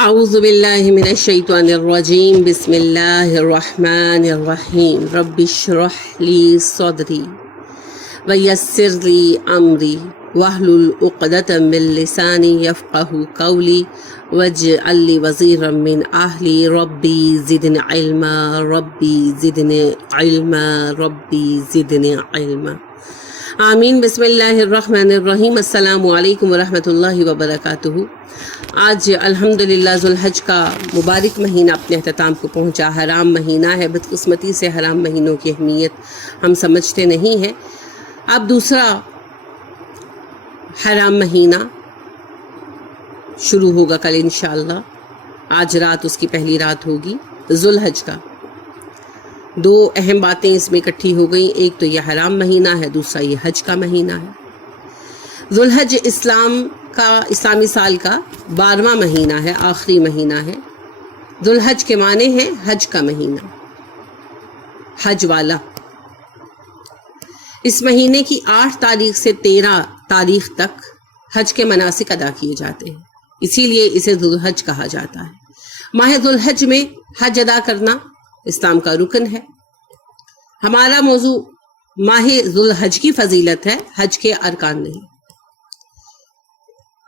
اعوذ باللہ من الشیطان الرجیم بسم اللہ الرحمن الرحیم رب اشرح لی صدری ویسر لی امری واحلل عقدۃ من لسانی یفقہوا قولی واجعل لی وزیرا من اہلی ربی زدنی علما ربی زدنی علما ربی زدنی علما آمین۔ بسم اللہ الرحمن الرحیم۔ السلام علیکم ورحمۃ اللہ وبرکاتہ۔ آج الحمدللہ ذوالحج کا مبارک مہینہ اپنے اختتام کو پہنچا۔ حرام مہینہ ہے، بدقسمتی سے حرام مہینوں کی اہمیت ہم سمجھتے نہیں ہیں۔ اب دوسرا حرام مہینہ شروع ہوگا کل انشاءاللہ۔ آج رات اس کی پہلی رات ہوگی ذوالحج کا۔ دو اہم باتیں اس میں اکٹھی ہو گئیں، ایک تو یہ حرام مہینہ ہے، دوسرا یہ حج کا مہینہ ہے۔ ذوالحج اسلامی سال کا 12واں مہینہ ہے، آخری مہینہ ہے۔ ذوالحج کے معنی ہے حج کا مہینہ، حج والا۔ اس مہینے کی 8 تاریخ سے 13 تاریخ تک حج کے مناسک ادا کیے جاتے ہیں، اسی لیے اسے ذوالحج کہا جاتا ہے۔ ماہ ذوالحج میں حج ادا کرنا اسلام کا رکن ہے۔ ہمارا موضوع ماہ ذوالحج کی فضیلت ہے، حج کے ارکان نہیں۔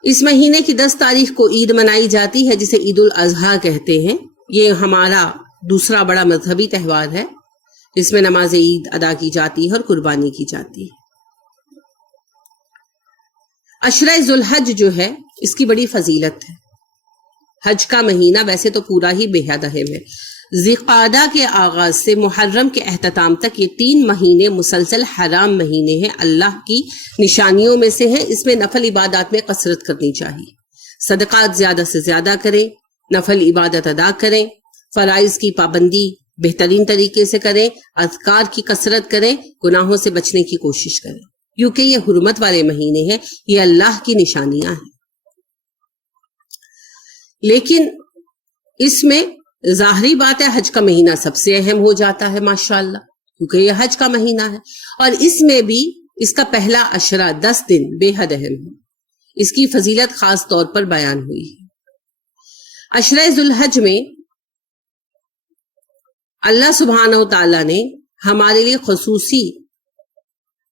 اس مہینے کی 10 تاریخ کو عید منائی جاتی ہے، جسے عید الاضحیٰ کہتے ہیں۔ یہ ہمارا دوسرا بڑا مذہبی تہوار ہے، جس میں نماز عید ادا کی جاتی ہے اور قربانی کی جاتی ہے۔ عشرہ ذوالحج جو ہے اس کی بڑی فضیلت ہے۔ حج کا مہینہ ویسے تو پورا ہی بے حد اہم ہے۔ ذوالقعدہ کے آغاز سے محرم کے اختتام تک یہ 3 مہینے مسلسل حرام مہینے ہیں، اللہ کی نشانیوں میں سے ہیں۔ اس میں نفل عبادات میں کثرت کرنی چاہیے، صدقات زیادہ سے زیادہ کریں، نفل عبادت ادا کریں، فرائض کی پابندی بہترین طریقے سے کریں، اذکار کی کثرت کریں، گناہوں سے بچنے کی کوشش کریں، کیونکہ یہ حرمت والے مہینے ہیں، یہ اللہ کی نشانیاں ہیں۔ لیکن اس میں ظاہری بات ہے حج کا مہینہ سب سے اہم ہو جاتا ہے ماشاءاللہ، کیونکہ یہ حج کا مہینہ ہے، اور اس میں بھی اس کا پہلا عشرہ 10 دن بے حد اہم ہے۔ اس کی فضیلت خاص طور پر بیان ہوئی ہے۔ عشرہ ذوالحج میں اللہ سبحانہ و تعالیٰ نے ہمارے لیے خصوصی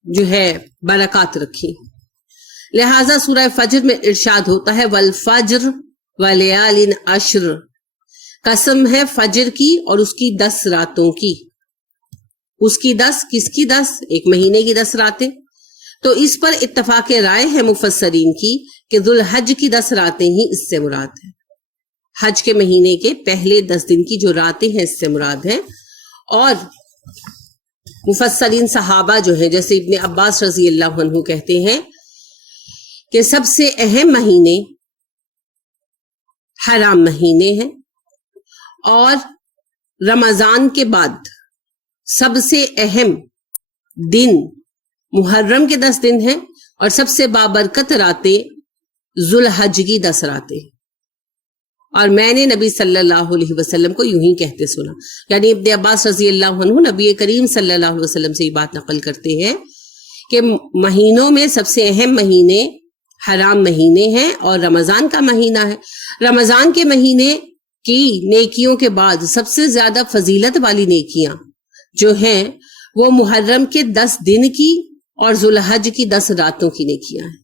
جو ہے برکات رکھی، لہٰذا سورہ فجر میں ارشاد ہوتا ہے والفجر ولیال عشر، قسم ہے فجر کی اور اس کی 10 راتوں کی۔ اس کی 10 کس کی 10؟ ایک مہینے کی 10 راتیں۔ تو اس پر اتفاق رائے ہے مفسرین کی کہ ذوالحج کی 10 راتیں ہی اس سے مراد ہیں۔ حج کے مہینے کے پہلے 10 دن کی جو راتیں ہیں اس سے مراد ہیں۔ اور مفسرین صحابہ جو ہیں جیسے ابن عباس رضی اللہ عنہ کہتے ہیں کہ سب سے اہم مہینے حرام مہینے ہیں، اور رمضان کے بعد سب سے اہم دن محرم کے 10 دن ہیں، اور سب سے بابرکت راتیں ذوالحج کی 10 راتیں۔ اور میں نے نبی صلی اللہ علیہ وسلم کو یوں ہی کہتے سنا، یعنی ابن عباس رضی اللہ عنہ نبی کریم صلی اللہ علیہ وسلم سے یہ بات نقل کرتے ہیں کہ مہینوں میں سب سے اہم مہینے حرام مہینے ہیں اور رمضان کا مہینہ ہے۔ رمضان کے مہینے کی نیکیوں کے بعد سب سے زیادہ فضیلت والی نیکیاں جو ہیں وہ محرم کے 10 دن کی اور ذوالحج کی 10 راتوں کی نیکیاں ہیں۔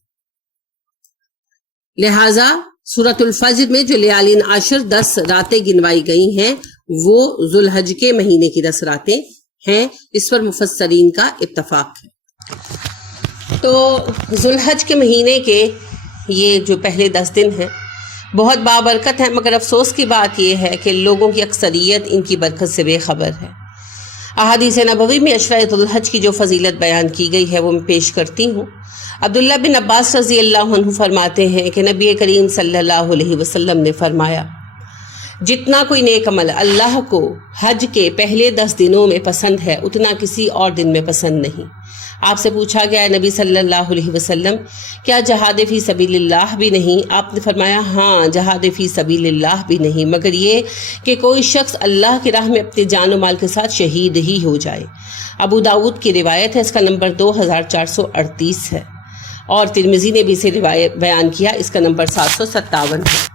لہٰذا سورۃ الفجر میں جو لیالین عشر 10 راتیں گنوائی گئی ہیں وہ ذوالحج کے مہینے کی 10 راتیں ہیں، اس پر مفسرین کا اتفاق ہے۔ تو ذوالحج کے مہینے کے یہ جو پہلے 10 دن ہیں بہت بابرکت ہے، مگر افسوس کی بات یہ ہے کہ لوگوں کی اکثریت ان کی برکت سے بے خبر ہے۔ احادیث نبوی میں عشرہ ذوالحج کی جو فضیلت بیان کی گئی ہے وہ میں پیش کرتی ہوں۔ عبداللہ بن عباس رضی اللہ عنہ فرماتے ہیں کہ نبی کریم صلی اللہ علیہ وسلم نے فرمایا جتنا کوئی نیک عمل اللہ کو حج کے پہلے 10 دنوں میں پسند ہے اتنا کسی اور دن میں پسند نہیں۔ آپ سے پوچھا گیا ہے نبی صلی اللہ علیہ وسلم کیا جہاد فی سبیل اللہ بھی نہیں؟ آپ نے فرمایا ہاں جہاد فی سبیل اللہ بھی نہیں، مگر یہ کہ کوئی شخص اللہ کی راہ میں اپنے جان و مال کے ساتھ شہید ہی ہو جائے۔ ابو داؤد کی روایت ہے، اس کا نمبر 2438 ہے، اور ترمذی نے بھی اسے روایت بیان کیا، اس کا نمبر 757 ہے۔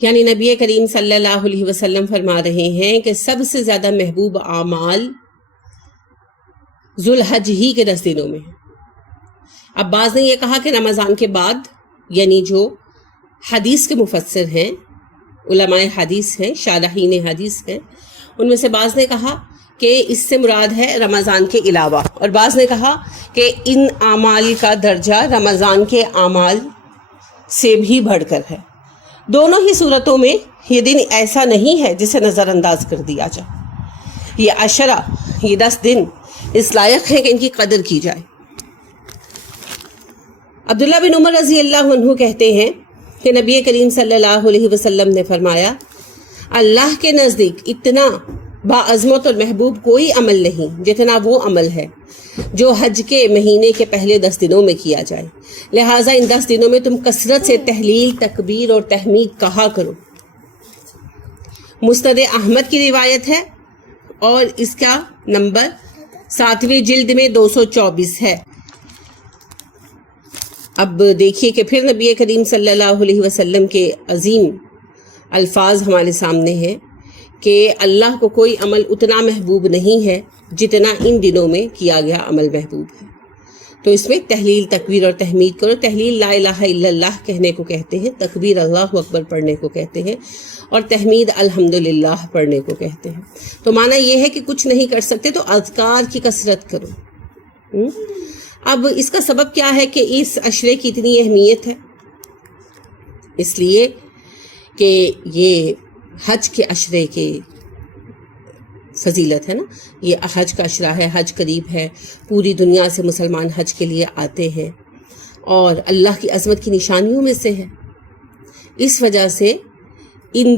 یعنی نبی کریم صلی اللہ علیہ وسلم فرما رہے ہیں کہ سب سے زیادہ محبوب اعمال ذوالحج ہی کے 10 دنوں میں ہیں۔ اب بعض نے یہ کہا کہ رمضان کے بعد، یعنی جو حدیث کے مفسر ہیں، علماء حدیث ہیں، شارحین حدیث ہیں، ان میں سے بعض نے کہا کہ اس سے مراد ہے رمضان کے علاوہ، اور بعض نے کہا کہ ان اعمال کا درجہ رمضان کے اعمال سے بھی بڑھ کر ہے۔ دونوں ہی صورتوں میں یہ دن ایسا نہیں ہے جسے نظر انداز کر دیا جائے۔ یہ عشرہ، یہ 10 دن اس لائق ہے کہ ان کی قدر کی جائے۔ عبداللہ بن عمر رضی اللہ عنہ کہتے ہیں کہ نبی کریم صلی اللہ علیہ وسلم نے فرمایا، اللہ کے نزدیک اتنا باعظمت اور محبوب کوئی عمل نہیں جتنا وہ عمل ہے جو حج کے مہینے کے پہلے 10 دنوں میں کیا جائے، لہٰذا ان 10 دنوں میں تم کثرت سے تحلیل، تکبیر اور تحمید کہا کرو۔ مسند احمد کی روایت ہے اور اس کا نمبر 7ویں جلد میں 224 ہے۔ اب دیکھیے کہ پھر نبی کریم صلی اللہ علیہ وسلم کے عظیم الفاظ ہمارے سامنے ہیں کہ اللہ کو کوئی عمل اتنا محبوب نہیں ہے جتنا ان دنوں میں کیا گیا عمل محبوب ہے۔ تو اس میں تحلیل، تکبیر اور تحمید کرو۔ تحلیل لا الہ الا اللہ کہنے کو کہتے ہیں، تکبیر اللہ اکبر پڑھنے کو کہتے ہیں، اور تحمید الحمدللہ پڑھنے کو کہتے ہیں۔ تو معنی یہ ہے کہ کچھ نہیں کر سکتے تو اذکار کی کثرت کرو۔ اب اس کا سبب کیا ہے کہ اس عشرے کی اتنی اہمیت ہے؟ اس لیے کہ یہ حج کے عشرے کے فضیلت ہے نا، یہ حج کا عشرہ ہے، حج قریب ہے، پوری دنیا سے مسلمان حج کے لیے آتے ہیں اور اللہ کی عظمت کی نشانیوں میں سے ہے۔ اس وجہ سے ان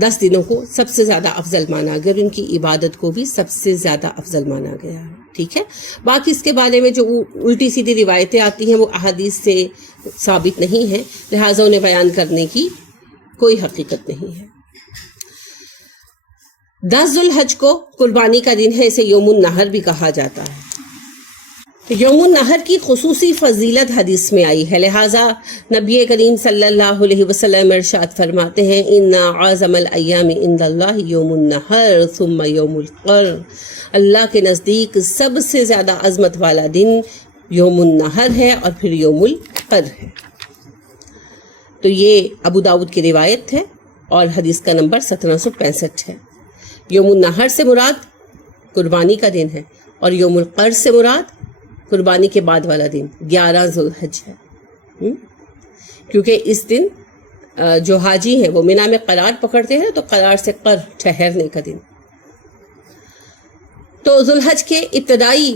10 دنوں کو سب سے زیادہ افضل مانا گیا، ان کی عبادت کو بھی سب سے زیادہ افضل مانا گیا ہے۔ ٹھیک ہے، باقی اس کے بارے میں جو الٹی سیدھی روایتیں آتی ہیں وہ احادیث سے ثابت نہیں ہیں، لہٰذا انہیں بیان کرنے کی کوئی حقیقت نہیں ہے۔ 10 ذوالحج کو قربانی کا دن ہے، اسے یوم النحر بھی کہا جاتا ہے۔ یوم النحر کی خصوصی فضیلت حدیث میں آئی ہے، لہٰذا نبی کریم صلی اللہ علیہ وسلم ارشاد فرماتے ہیں، ان اعظم الایام عند اللہ یوم النحر ثم یوم القر، اللہ کے نزدیک سب سے زیادہ عظمت والا دن یوم النحر ہے اور پھر یوم القر ہے۔ تو یہ ابو داؤد کی روایت ہے اور حدیث کا نمبر 1765 ہے۔ یوم النحر سے مراد قربانی کا دن ہے اور یوم القر سے مراد قربانی کے بعد والا دن 11 ذوالحج ہے، کیونکہ اس دن جو حاجی ہیں وہ مینا میں قرار پکڑتے ہیں تو قرار سے قر، ٹھہرنے کا دن۔ تو ذوالحج کے ابتدائی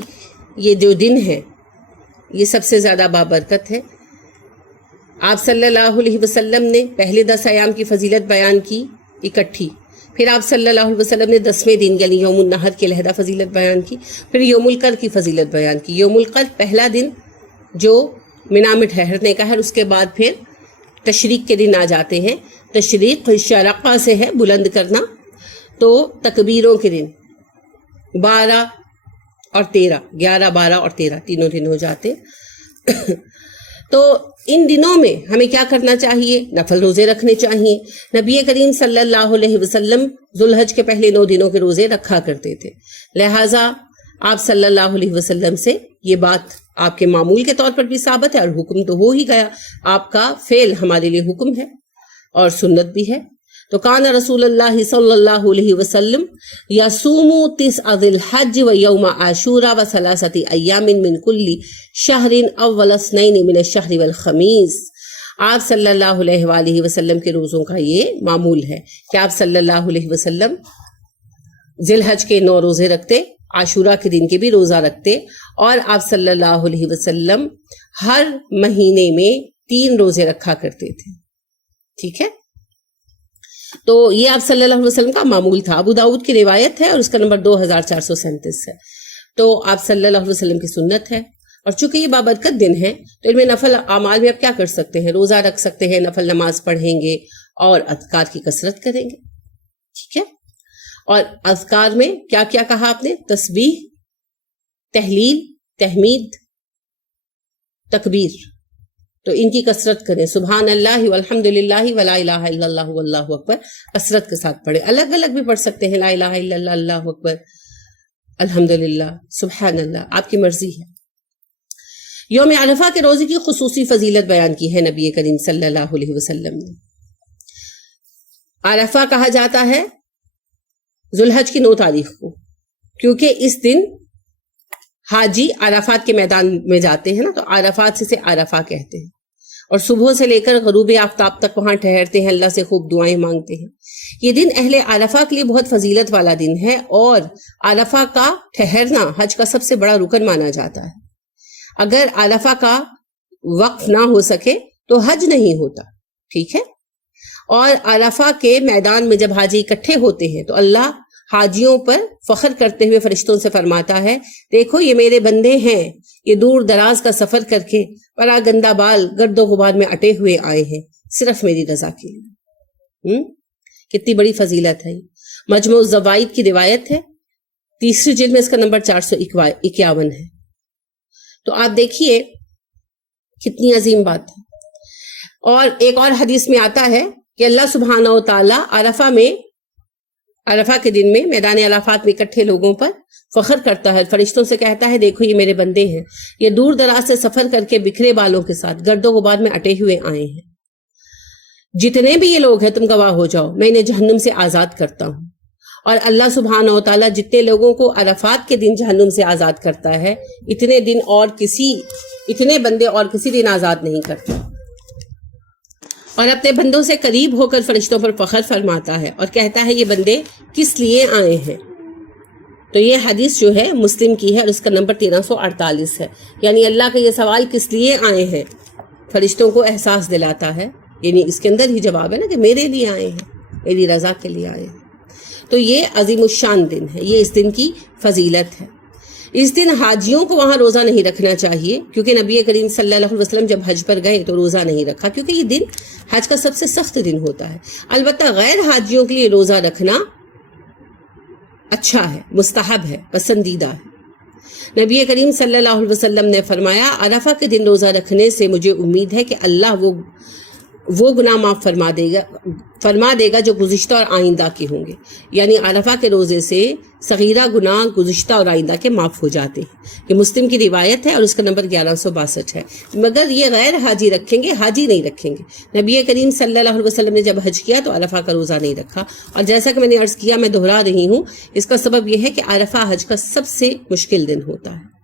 یہ جو دن ہے یہ سب سے زیادہ بابرکت ہے۔ آپ صلی اللہ علیہ وسلم نے پہلے 10 ایام کی فضیلت بیان کی اکٹھی، پھر آپ صلی اللہ علیہ وسلم نے 10ویں دن یعنی یوم النحر کی علیحدہ فضیلت بیان کی، پھر یوم القر کی فضیلت بیان کی۔ یوم القر پہلا دن جو مینا میں ٹھہرنے کا ہے، اس کے بعد پھر تشریق کے دن آ جاتے ہیں۔ تشریق شرقہ سے ہے بلند کرنا، تو تکبیروں کے دن 12 اور 13، 11، 12 اور 13 تینوں دن ہو جاتے۔ تو ان دنوں میں ہمیں کیا کرنا چاہیے؟ نفل روزے رکھنے چاہیے۔ نبی کریم صلی اللہ علیہ وسلم ذوالحج کے پہلے 9 دنوں کے روزے رکھا کرتے تھے، لہٰذا آپ صلی اللہ علیہ وسلم سے یہ بات آپ کے معمول کے طور پر بھی ثابت ہے اور حکم تو ہو ہی گیا، آپ کا فعل ہمارے لیے حکم ہے اور سنت بھی ہے۔ تو کان رسول اللہ صلی اللہ علیہ وسلم یصوم 9 ذی الحج و یوم عاشوراء و 3 ایام من کل شہر اول 2 من الشہر والخمیس۔ آپ صلی اللہ علیہ وآلہ وسلم کے روزوں کا یہ معمول ہے کہ آپ صلی اللہ علیہ وسلم ذی الحج کے 9 روزے رکھتے، عاشوراء کے دن کے بھی روزہ رکھتے، اور آپ صلی اللہ علیہ وسلم ہر مہینے میں 3 روزے رکھا کرتے تھے۔ ٹھیک ہے، تو یہ آپ صلی اللہ علیہ وسلم کا معمول تھا۔ ابو داؤد کی روایت ہے اور اس کا نمبر 2437 ہے۔ تو آپ صلی اللہ علیہ وسلم کی سنت ہے، اور چونکہ یہ بابرکت دن ہے تو ان میں نفل اعمال میں آپ کیا کر سکتے ہیں؟ روزہ رکھ سکتے ہیں، نفل نماز پڑھیں گے اور اذکار کی کثرت کریں گے۔ ٹھیک ہے، اور اذکار میں کیا کیا کہا آپ نے؟ تسبیح، تحلیل، تحمید، تکبیر۔ تو ان کی کثرت کریں. سبحان اللہ والحمدللہ ولا الہ الا اللہ واللہ اکبر کثرت کے ساتھ پڑھیں. الگ الگ بھی پڑھ سکتے ہیں, لا الہ الا اللہ, اللہ اکبر, الحمدللہ, سبحان اللہ, آپ کی مرضی ہے. یوم عرفہ کے روزے کی خصوصی فضیلت بیان کی ہے نبی کریم صلی اللہ علیہ وسلم نے. عرفہ کہا جاتا ہے ذوالحج کی 9 تاریخ کو, کیونکہ اس دن حاجی عرفات کے میدان میں جاتے ہیں نا, تو عرفات سے عرفہ کہتے ہیں, اور صبح سے لے کر غروب آفتاب تک وہاں ٹھہرتے ہیں, اللہ سے خوب دعائیں مانگتے ہیں. یہ دن اہل عرفہ کے لیے بہت فضیلت والا دن ہے, اور عرفہ کا ٹھہرنا حج کا سب سے بڑا رکن مانا جاتا ہے. اگر عرفہ کا وقف نہ ہو سکے تو حج نہیں ہوتا, ٹھیک ہے. اور عرفہ کے میدان میں جب حاجی اکٹھے ہوتے ہیں تو اللہ حاجیوں پر فخر کرتے ہوئے فرشتوں سے فرماتا ہے, دیکھو یہ میرے بندے ہیں, یہ دور دراز کا سفر کر کے پرا گندا بال گرد و غبار میں اٹے ہوئے آئے ہیں صرف میری رضا کے لیے. کتنی بڑی فضیلت ہے. مجموع الزوائد کی روایت ہے, 3ری جلد میں اس کا نمبر 451 ہے. تو آپ دیکھیے کتنی عظیم بات ہے. اور ایک اور حدیث میں آتا ہے کہ اللہ سبحانہ و تعالی عرفہ کے دن میں میدان عرفات میں اکٹھے لوگوں پر فخر کرتا ہے, فرشتوں سے کہتا ہے دیکھو یہ میرے بندے ہیں, یہ دور دراز سے سفر کر کے بکھرے بالوں کے ساتھ گرد و غبار میں اٹے ہوئے آئے ہیں. جتنے بھی یہ لوگ ہیں تم گواہ ہو جاؤ, میں انہیں جہنم سے آزاد کرتا ہوں. اور اللہ سبحانہ و تعالیٰ جتنے لوگوں کو عرفات کے دن جہنم سے آزاد کرتا ہے اتنے بندے اور کسی دن آزاد نہیں کرتا. اور اپنے بندوں سے قریب ہو کر فرشتوں پر فخر فرماتا ہے اور کہتا ہے یہ بندے کس لیے آئے ہیں. تو یہ حدیث جو ہے مسلم کی ہے اور اس کا نمبر 1348 ہے. یعنی اللہ کا یہ سوال کس لیے آئے ہیں فرشتوں کو احساس دلاتا ہے, یعنی اس کے اندر ہی جواب ہے نا کہ میرے لیے آئے ہیں, میری رضا کے لیے آئے ہیں. تو یہ عظیم الشان دن ہے, یہ اس دن کی فضیلت ہے. اس دن حاجیوں کو وہاں روزہ نہیں رکھنا چاہیے, کیونکہ نبی کریم صلی اللہ علیہ وسلم جب حج پر گئے تو روزہ نہیں رکھا, کیونکہ یہ دن حج کا سب سے سخت دن ہوتا ہے. البتہ غیر حاجیوں کے لیے روزہ رکھنا اچھا ہے, مستحب ہے, پسندیدہ ہے. نبی کریم صلی اللہ علیہ وسلم نے فرمایا عرفہ کے دن روزہ رکھنے سے مجھے امید ہے کہ اللہ وہ گناہ معاف فرما دے گا جو گزشتہ اور آئندہ کے ہوں گے. یعنی عرفہ کے روزے سے صغیرہ گناہ گزشتہ اور آئندہ کے معاف ہو جاتے ہیں. یہ مسلم کی روایت ہے اور اس کا نمبر 1162 ہے. مگر یہ غیر حاجی رکھیں گے, حاجی نہیں رکھیں گے. نبی کریم صلی اللہ علیہ وسلم نے جب حج کیا تو عرفہ کا روزہ نہیں رکھا. اور جیسا کہ میں نے عرض کیا, میں دہرا رہی ہوں, اس کا سبب یہ ہے کہ عرفہ حج کا سب سے مشکل دن ہوتا ہے.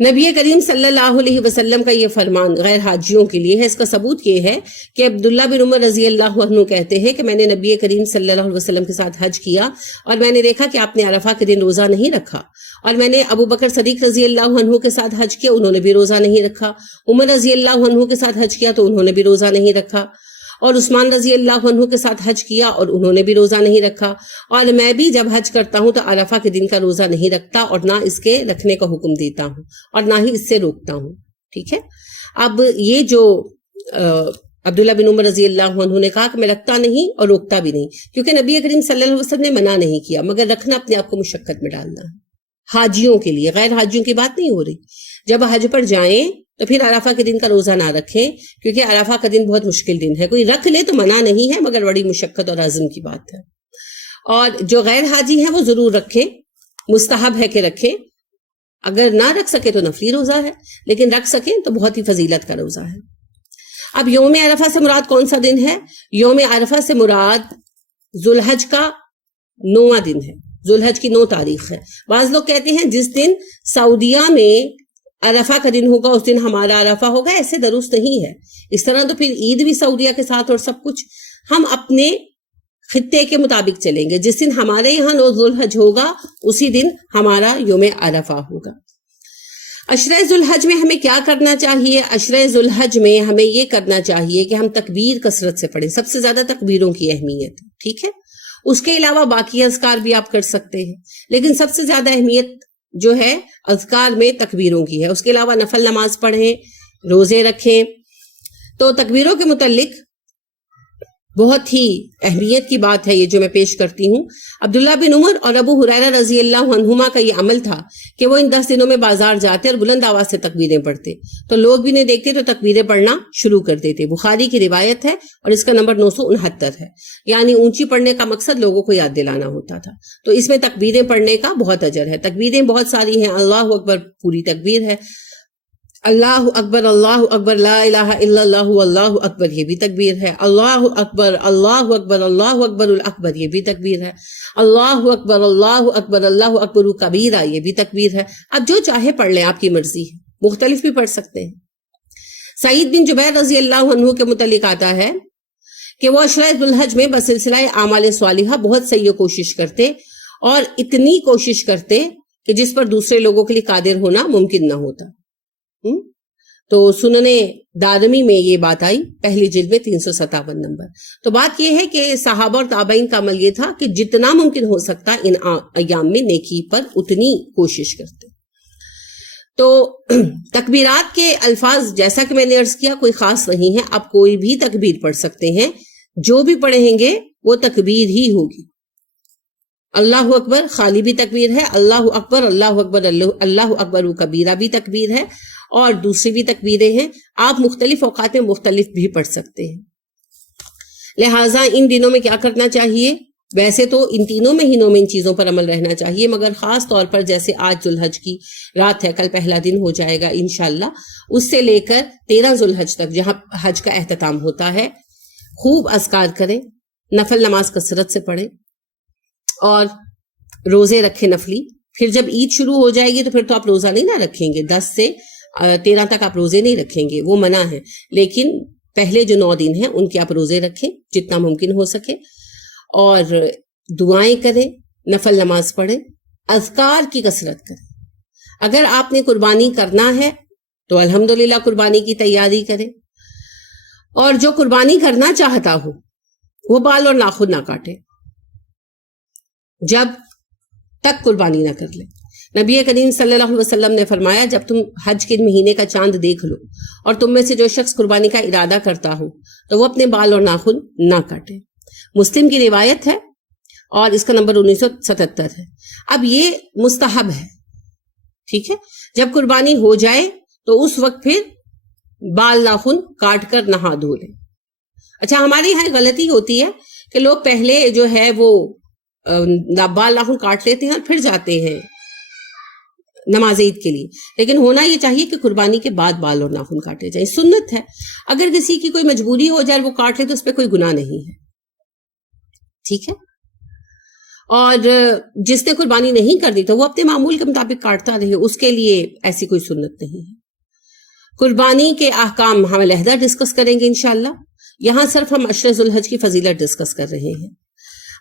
نبی کریم صلی اللہ علیہ وسلم کا یہ فرمان غیر حاجیوں کے لیے ہے. اس کا ثبوت یہ ہے کہ عبداللہ بن عمر رضی اللہ عنہ کہتے ہیں کہ میں نے نبی کریم صلی اللہ علیہ وسلم کے ساتھ حج کیا اور میں نے دیکھا کہ آپ نے عرفہ کے دن روزہ نہیں رکھا. اور میں نے ابو بکر صدیق رضی اللہ عنہ کے ساتھ حج کیا, انہوں نے بھی روزہ نہیں رکھا. عمر رضی اللہ عنہ کے ساتھ حج کیا تو انہوں نے بھی روزہ نہیں رکھا. اور عثمان رضی اللہ عنہ کے ساتھ حج کیا اور انہوں نے بھی روزہ نہیں رکھا. اور میں بھی جب حج کرتا ہوں تو عرفہ کے دن کا روزہ نہیں رکھتا اور نہ اس کے رکھنے کا حکم دیتا ہوں اور نہ ہی اس سے روکتا ہوں. ٹھیک ہے. اب یہ جو عبداللہ بن عمر رضی اللہ عنہ نے کہا کہ میں رکھتا نہیں اور روکتا بھی نہیں, کیونکہ نبی کریم صلی اللہ علیہ وسلم نے منع نہیں کیا, مگر رکھنا اپنے آپ کو مشقت میں ڈالنا ہے. حاجیوں کے لیے, غیر حاجیوں کی بات نہیں ہو رہی. جب حج پر جائیں تو پھر عرفہ کے دن کا روزہ نہ رکھیں, کیونکہ عرفہ کا دن بہت مشکل دن ہے. کوئی رکھ لے تو منع نہیں ہے, مگر بڑی مشقت اور عزم کی بات ہے. اور جو غیر حاجی ہیں وہ ضرور رکھیں, مستحب ہے کہ رکھیں. اگر نہ رکھ سکے تو نفلی روزہ ہے, لیکن رکھ سکیں تو بہت ہی فضیلت کا روزہ ہے. اب یوم عرفہ سے مراد کون سا دن ہے؟ یوم عرفہ سے مراد ذوالحج کا 9واں دن ہے. ذوالحج کی 9 تاریخ ہے. بعض لوگ کہتے ہیں جس دن سعودیہ میں عرفہ کا دن ہوگا اس دن ہمارا عرفہ ہوگا. ایسے درست نہیں ہے. اس طرح تو پھر عید بھی سعودیہ کے ساتھ اور سب کچھ. ہم اپنے خطے کے مطابق چلیں گے. جس دن ہمارے یہاں 9 ذوالحج ہوگا اسی دن ہمارا یوم عرفہ ہوگا. عشرہ ذوالحج میں ہمیں کیا کرنا چاہیے؟ عشرہ ذوالحج میں ہمیں یہ کرنا چاہیے کہ ہم تکبیر کثرت سے پڑھیں. سب سے زیادہ تکبیروں کی اہمیت ہے. ٹھیک ہے. اس کے علاوہ باقی اذکار بھی آپ کر سکتے ہیں, لیکن سب سے زیادہ اہمیت جو ہے اذکار میں تکبیروں کی ہے. اس کے علاوہ نفل نماز پڑھیں, روزے رکھیں. تو تکبیروں کے متعلق بہت ہی اہمیت کی بات ہے یہ جو میں پیش کرتی ہوں. عبداللہ بن عمر اور ابو ہریرہ رضی اللہ عنہما کا یہ عمل تھا کہ وہ ان 10 دنوں میں بازار جاتے اور بلند آواز سے تکبیریں پڑھتے تو لوگ بھی نہیں دیکھتے تو تکبیریں پڑھنا شروع کر دیتے. بخاری کی روایت ہے اور اس کا نمبر 969 ہے. یعنی اونچی پڑھنے کا مقصد لوگوں کو یاد دلانا ہوتا تھا. تو اس میں تکبیریں پڑھنے کا بہت اجر ہے. تکبیریں بہت ساری ہیں. اللہ اکبر پوری تکبیر ہے. اللہ اکبر لا الہ الا اللہ اللہ اکبر یہ بھی تکبیر ہے. اللہ اکبر اللہ اکبر الاکبر یہ بھی تکبیر ہے. اللہ اکبر اللہ اکبر کبیرہ یہ بھی تکبیر ہے. اب جو چاہے پڑھ لیں, آپ کی مرضی ہے, مختلف بھی پڑھ سکتے ہیں. سعید بن جبیر رضی اللہ عنہ کے متعلق آتا ہے کہ وہ عشرہ ذو الحج میں بسلسلہ اعمال صالحہ بہت صحیح کوشش کرتے اور اتنی کوشش کرتے کہ جس پر دوسرے لوگوں کے لیے قادر ہونا ممکن نہ ہوتا. تو سنن دارمی میں یہ بات آئی, پہلی جلد میں 357 نمبر. تو بات یہ ہے کہ صحابہ اور تابعین کا عمل یہ تھا کہ جتنا ممکن ہو سکتا ان ایام میں نیکی پر اتنی کوشش کرتے. تو تکبیرات کے الفاظ جیسا کہ میں نے عرض کیا کوئی خاص نہیں ہے. آپ کوئی بھی تکبیر پڑھ سکتے ہیں, جو بھی پڑھیں گے وہ تکبیر ہی ہوگی. اللہ اکبر خالی بھی تکبیر ہے, اللہ اکبر اللہ اکبر کبیرہ بھی تکبیر ہے, اور دوسری بھی تکبیریں ہیں. آپ مختلف اوقات میں مختلف بھی پڑھ سکتے ہیں. لہٰذا ان دنوں میں کیا کرنا چاہیے؟ ویسے تو ان تینوں مہینوں میں ان چیزوں پر عمل رہنا چاہیے, مگر خاص طور پر جیسے آج ذو الحج کی رات ہے, کل پہلا دن ہو جائے گا انشاءاللہ, اس سے لے کر 13 ذو الحج تک جہاں حج کا اختتام ہوتا ہے, خوب اذکار کریں, نفل نماز کثرت سے پڑھیں اور روزے رکھیں نفلی. پھر جب عید شروع ہو جائے گی تو پھر تو آپ روزہ نہیں نہ رکھیں گے, 10 سے 13 تک آپ روزے نہیں رکھیں گے, وہ منع ہے. لیکن پہلے جو 9 دن ہیں ان کے آپ روزے رکھیں جتنا ممکن ہو سکے, اور دعائیں کریں, نفل نماز پڑھیں, اذکار کی کثرت کریں. اگر آپ نے قربانی کرنا ہے تو الحمدللہ قربانی کی تیاری کریں, اور جو قربانی کرنا چاہتا ہو وہ بال اور ناخن نہ کاٹے جب تک قربانی نہ کر لے. نبی کریم صلی اللہ علیہ وسلم نے فرمایا, جب تم حج کے مہینے کا چاند دیکھ لو اور تم میں سے جو شخص قربانی کا ارادہ کرتا ہو تو وہ اپنے بال اور ناخن نہ کاٹے. مسلم کی روایت ہے اور اس کا نمبر 1977 ہے. اب یہ مستحب ہے, ٹھیک ہے. جب قربانی ہو جائے تو اس وقت پھر بال ناخن کاٹ کر نہا دھو لیں. اچھا, ہماری یہاں غلطی ہوتی ہے کہ لوگ پہلے جو ہے وہ بال ناخن کاٹ لیتے ہیں اور پھر جاتے ہیں نماز عید کے لیے. لیکن ہونا یہ چاہیے کہ قربانی کے بعد بال اور ناخن کاٹے جائیں, سنت ہے. اگر کسی کی کوئی مجبوری ہو جائے وہ کاٹ لے تو اس پہ کوئی گناہ نہیں ہے, ٹھیک ہے. اور جس نے قربانی نہیں کر دی تو وہ اپنے معمول کے مطابق کاٹتا رہے, اس کے لیے ایسی کوئی سنت نہیں ہے. قربانی کے احکام ہم علیحدہ ڈسکس کریں گے انشاءاللہ. یہاں صرف ہم عشر ذو الحج کی فضیلت ڈسکس کر رہے ہیں.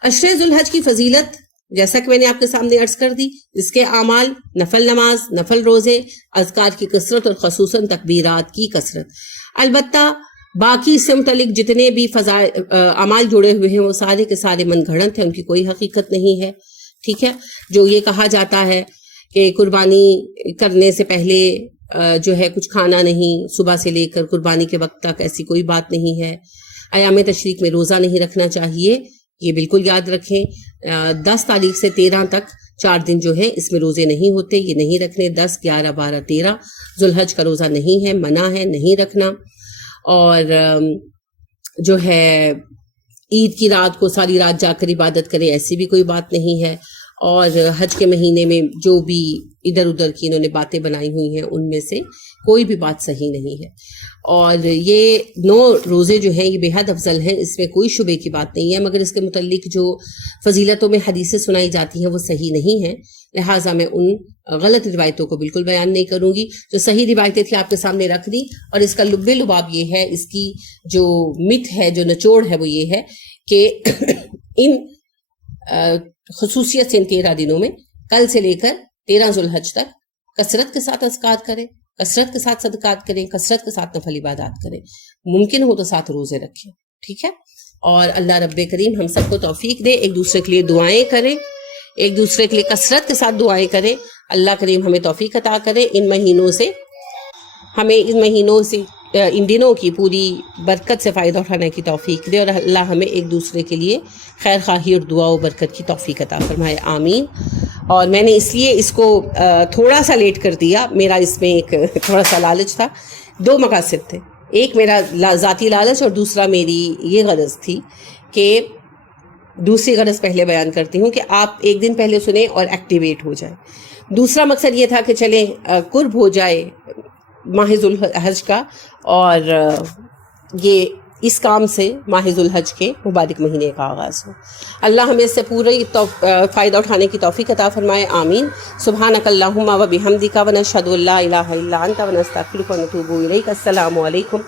عشر ذو الحج کی فضیلت جیسا کہ میں نے آپ کے سامنے عرض کر دی, اس کے اعمال, نفل نماز, نفل روزے, اذکار کی کثرت اور خصوصاً تکبیرات کی کثرت. البتہ باقی اس سے متعلق جتنے بھی اعمال جڑے ہوئے ہیں وہ سارے کے سارے من گھڑنت ہیں, ان کی کوئی حقیقت نہیں ہے, ٹھیک ہے. جو یہ کہا جاتا ہے کہ قربانی کرنے سے پہلے جو ہے کچھ کھانا نہیں, صبح سے لے کر قربانی کے وقت تک, ایسی کوئی بات نہیں ہے. ایام تشریق میں روزہ نہیں رکھنا چاہیے, یہ بالکل یاد رکھیں. 10 تاریخ سے 13 تک 4 دن جو ہے اس میں روزے نہیں ہوتے, یہ نہیں رکھنے. 10, 11, 12, 13 ذو الحج کا روزہ نہیں ہے, منع ہے, نہیں رکھنا. اور جو ہے عید کی رات کو ساری رات جا کر عبادت کرے, ایسی بھی کوئی بات نہیں ہے. اور حج کے مہینے میں جو بھی ادھر ادھر کی انہوں نے باتیں بنائی ہوئی ہیں ان میں سے کوئی بھی بات صحیح نہیں ہے. اور یہ 9 روزے جو ہیں یہ بے حد افضل ہیں, اس میں کوئی شبے کی بات نہیں ہے, مگر اس کے متعلق جو فضیلتوں میں حدیثیں سنائی جاتی ہیں وہ صحیح نہیں ہیں. لہٰذا میں ان غلط روایتوں کو بالکل بیان نہیں کروں گی. جو صحیح روایتیں تھیں آپ کے سامنے رکھ دی, اور اس کا لب لباب یہ ہے, اس کی جو مت ہے, جو نچوڑ ہے وہ یہ ہے کہ ان خصوصیت سے ان 13 دنوں میں کل سے لے کر 13 ذو الحج تک کثرت کے ساتھ اذکار کریں, کثرت کے ساتھ صدقات کریں, کثرت کے ساتھ نفل عبادات کریں, ممکن ہو تو ساتھ روزے رکھیں, ٹھیک ہے. اور اللہ رب کریم ہم سب کو توفیق دے, ایک دوسرے کے لیے دعائیں کریں, ایک دوسرے کے لیے کثرت کے ساتھ دعائیں کریں. اللہ کریم ہمیں توفیق عطا کرے, ان مہینوں سے ہمیں ان مہینوں سے ان دنوں کی پوری برکت سے فائدہ اٹھانے کی توفیق دے، اور اللہ ہمیں ایک دوسرے کے لیے خیر خواہی اور دعا و برکت کی توفیق عطا فرمائے، آمین۔ اور میں نے اس لیے اس کو تھوڑا سا لیٹ کر دیا، میرا اس میں ایک تھوڑا سا لالچ تھا، دو مقاصد تھے، ایک میرا ذاتی لالچ اور دوسرا میری یہ غرض تھی کہ دوسری غرض پہلے بیان کرتی ہوں کہ آپ ایک دن پہلے سنیں اور ایکٹیویٹ ہو جائیں۔ دوسرا مقصد یہ تھا کہ چلیں قرب ہو جائے ماہ ذوالحج کا، اور یہ اس کام سے ماہ ذوالحج کے مبارک مہینے کا آغاز ہو۔ اللہ ہمیں اس سے پورے فائدہ اٹھانے کی توفیق عطا فرمائے، آمین۔ سبحانک اللہم و بحمدک و نشہد ان لا الہ الا انت و نستغفرک و نتوب الیک۔ السلام علیکم